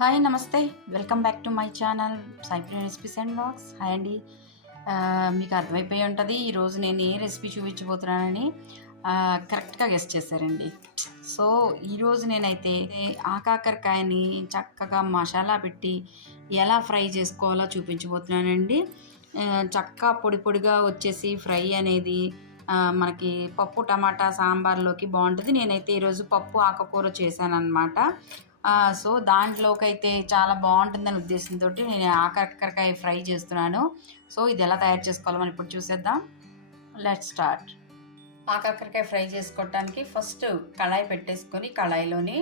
Hi నమస్తే welcome back to my channel సైప్రిన్ recipes and vlogs. Hi అండి. మీకు అర్థమైపోయి ఉంటుంది ఈరోజు నేను ఏ రెసిపీ చూపించబోతున్నానని కరెక్ట్గా గెస్ట్ చేశారండి. సో ఈరోజు నేనైతే కాకరకాయని చక్కగా మసాలా పెట్టి ఎలా ఫ్రై చేసుకోవాలో చూపించబోతున్నానండి. చక్కగా పొడి పొడిగా వచ్చేసి ఫ్రై అనేది మనకి పప్పు టమాటా సాంబార్లోకి బాగుంటుంది. నేనైతే ఈరోజు పప్పు ఆకుకూర చేశాను అనమాట. సో దాంట్లోకి అయితే చాలా బాగుంటుందని ఉద్దేశంతో నేను కాకరకాయ ఫ్రై చేస్తున్నాను. సో ఇది ఎలా తయారు చేసుకోవాలో మనం ఇప్పుడు చూసేద్దాం. Let's start. కాకరకాయ ఫ్రై చేసుకోవడానికి ఫస్ట్ కళాయి పెట్టేసుకొని కళాయిలోని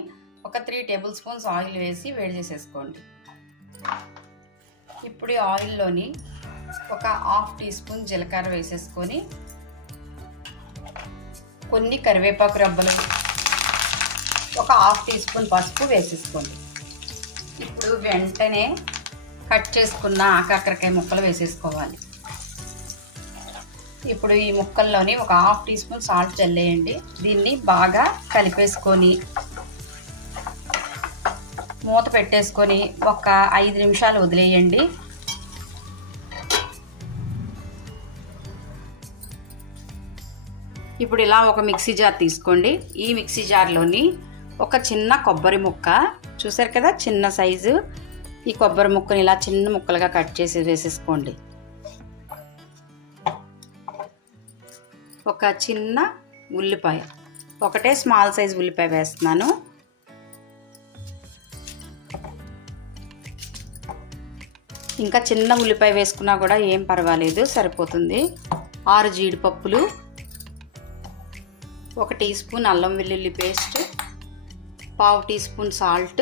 ఒక 3 టేబుల్ స్పూన్స్ ఆయిల్ వేసి వేడి చేసేసుకోండి. ఇప్పుడు ఈ ఆయిల్లోని ఒక 1/2 టీ స్పూన్ జీలకర్ర వేసేసుకొని కొన్ని కరివేపాకు రబ్బలు, ఒక 1/2 టీ స్పూన్ పసుపు వేసేసుకోండి. ఇప్పుడు వెంటనే కట్ చేసుకున్న కాకరకాయ ముక్కలు వేసేసుకోవాలి. ఇప్పుడు ఈ ముక్కల్లోని ఒక 1/2 టీ స్పూన్ సాల్ట్ చల్లేయండి. దీన్ని బాగా కలిపేసుకొని మూత పెట్టేసుకొని ఒక 5 నిమిషాలు వదిలేయండి. ఇప్పుడు ఇలా ఒక మిక్సీ జార్ తీసుకోండి. ఈ మిక్సీ జార్లోని ఒక చిన్న కొబ్బరి ముక్క, చూసారు కదా చిన్న సైజు, ఈ కొబ్బరి ముక్కని ఇలా చిన్న ముక్కలుగా కట్ చేసి వేసేసుకోండి. ఒక చిన్న ఉల్లిపాయ, ఒకటే స్మాల్ సైజ్ ఉల్లిపాయ వేస్తున్నాను. ఇంకా చిన్న ఉల్లిపాయ వేసుకున్నా కూడా ఏం పర్వాలేదు, సరిపోతుంది. 6 జీడిపప్పులు, 1 టీ స్పూన్ అల్లం వెల్లుల్లి paste, 1/2 teaspoon salt,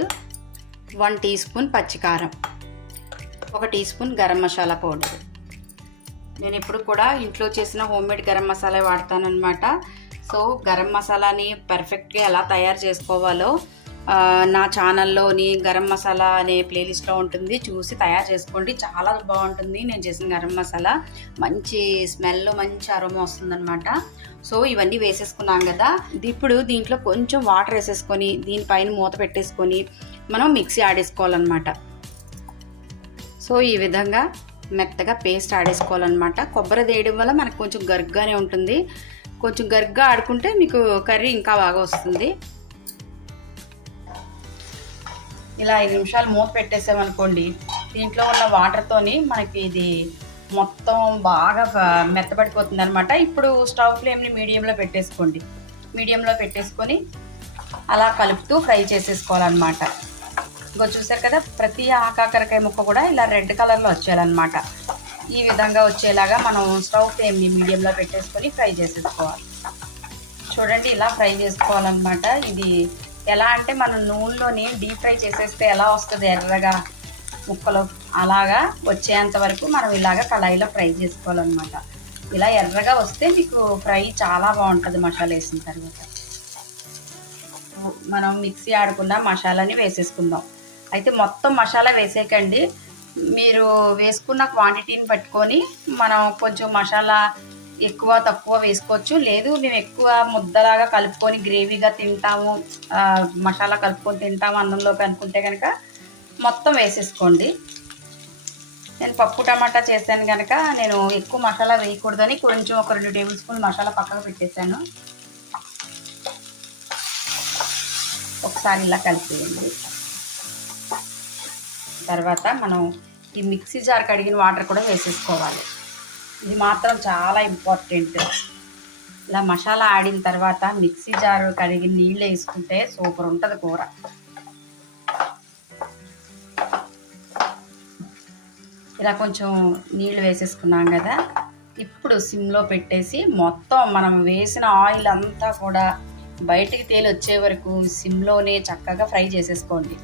1 teaspoon పచ్చికారం, 1 teaspoon garam masala powder. నేను ఇప్పుడు కూడా ఇంట్లో చేసిన హోమ్మేడ్ గరం మసాలా వాడతానన్నమాట. సో గరం మసాలాని పర్ఫెక్ట్గా ఎలా తయారు చేసుకోవాలో నా ఛానల్లోని గరం మసాలా అనే ప్లేలిస్ట్లో ఉంటుంది, చూసి తయారు చేసుకోండి. చాలా బాగుంటుంది నేను చేసిన గరం మసాలా. మంచి స్మెల్, మంచి అరోమా వస్తుందన్నమాట. సో ఇవన్నీ వేసేసుకున్నాం కదా. ఇప్పుడు దీంట్లో కొంచెం వాటర్ వేసేసుకొని దీనిపైన మూత పెట్టేసుకొని మనం మిక్సీ ఆడేసుకోవాలన్నమాట. సో ఈ విధంగా మెత్తగా పేస్ట్ ఆడేసుకోవాలన్నమాట. కొబ్బరి వేయడం వల్ల మనకు కొంచెం గరుగ్గానే ఉంటుంది. కొంచెం గరుగ్గా ఆడుకుంటే మీకు కర్రీ ఇంకా బాగా వస్తుంది. ఇలా 5 నిమిషాలు మూత పెట్టేసామనుకోండి, దీంట్లో ఉన్న వాటర్తోని మనకి ఇది మొత్తం బాగా మెత్తబడిపోతుంది అనమాట. ఇప్పుడు స్టవ్ ఫ్లేమ్ని మీడియంలో పెట్టేసుకోండి. మీడియంలో పెట్టేసుకొని అలా కలుపుతూ ఫ్రై చేసేసుకోవాలన్నమాట. ఇంకో చూసారు కదా, ప్రతి కాకరకాయ ముక్క కూడా ఇలా రెడ్ కలర్లో వచ్చేయాలన్నమాట. ఈ విధంగా వచ్చేలాగా మనం స్టవ్ ఫ్లేమ్ని మీడియంలో పెట్టేసుకొని ఫ్రై చేసేసుకోవాలి. చూడండి ఇలా ఫ్రై చేసుకోవాలన్నమాట. ఇది ఎలా అంటే మనం నూనెలోని డీప్ ఫ్రై చేసేస్తే ఎలా వస్తుంది ఎర్రగా ముక్కలు, అలాగా వచ్చేంత వరకు మనం ఇలాగ కళాయిలో ఫ్రై చేసుకోవాలన్నమాట. ఇలా ఎర్రగా వస్తే మీకు ఫ్రై చాలా బాగుంటుంది మసాలా వేసిన తర్వాత. మనం మిక్సీ ఆడుకున్న మసాలాని వేసేసుకుందాం. అయితే మొత్తం మసాలా వేసేయకండి, మీరు వేసుకున్న క్వాంటిటీని పట్టుకొని మనం కొంచెం మసాలా ఎక్కువ తక్కువ వేసుకోవచ్చు. లేదు మేము ఎక్కువ ముద్దలాగా కలుపుకొని గ్రేవీగా తింటాము, మసాలా కలుపుకొని తింటాము అన్నంలోకి అనుకుంటే కనుక మొత్తం వేసేసుకోండి. నేను పప్పు టమాటా చేశాను కనుక నేను ఎక్కువ మసాలా వేయకూడదని కొంచెం ఒక 2 టేబుల్ స్పూన్ మసాలా పక్కకు పెట్టేశాను. ఒకసారి ఇలా కలిపేయండి. తర్వాత మనం ఈ మిక్సీ జార్ కడిగిన వాటర్ కూడా వేసేసుకోవాలి. ఇది మాత్రం చాలా ఇంపార్టెంట్. ఇలా మసాలా ఆడిన తర్వాత మిక్సీ జారు కడిగి నీళ్ళు వేసుకుంటే సూపర్ ఉంటుంది కూర. ఇలా కొంచెం నీళ్ళు వేసేసుకున్నాం కదా. ఇప్పుడు సిమ్లో పెట్టేసి మొత్తం మనం వేసిన ఆయిల్ అంతా కూడా బయటికి తేలి వచ్చే వరకు సిమ్లోనే చక్కగా ఫ్రై చేసేసుకోండి.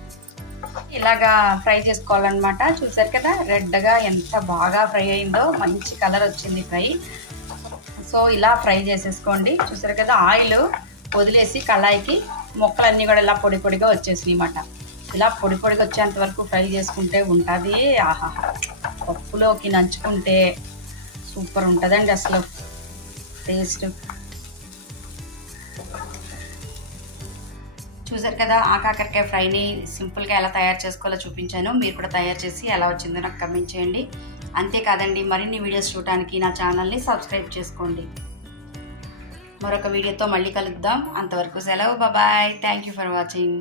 ఇలాగా ఫ్రై చేసుకోవాలన్నమాట. చూసారు కదా రెడ్గా ఎంత బాగా ఫ్రై అయిందో, మంచి కలర్ వచ్చింది ఫ్రై. సో ఇలా ఫ్రై చేసేసుకోండి. చూసారు కదా ఆయిల్ వదిలేసి కళాయికి ముక్కలన్నీ కూడా ఇలా పొడి పొడిగా వచ్చేసినాయి అన్నమాట. ఇలా పొడి పొడిగా వచ్చేంత వరకు ఫ్రై చేసుకుంటే ఉంటుంది. ఆహా, పప్పులోకి నంచుకుంటే సూపర్ ఉంటుందండి అసలు టేస్ట్. చూసారు కదా, ఆ కాకరకాయ ఫ్రైని సింపుల్గా ఎలా తయారు చేసుకోవాలో చూపించాను. మీరు కూడా తయారు చేసి ఎలా వచ్చిందో నాకు కమెంట్ చేయండి. అంతేకాదండి, మరిన్ని వీడియోస్ చూడటానికి నా ఛానల్ని సబ్స్క్రైబ్ చేసుకోండి. మరొక వీడియోతో మళ్ళీ కలుద్దాం. అంతవరకు సెలవు. Bye. Thank you for watching.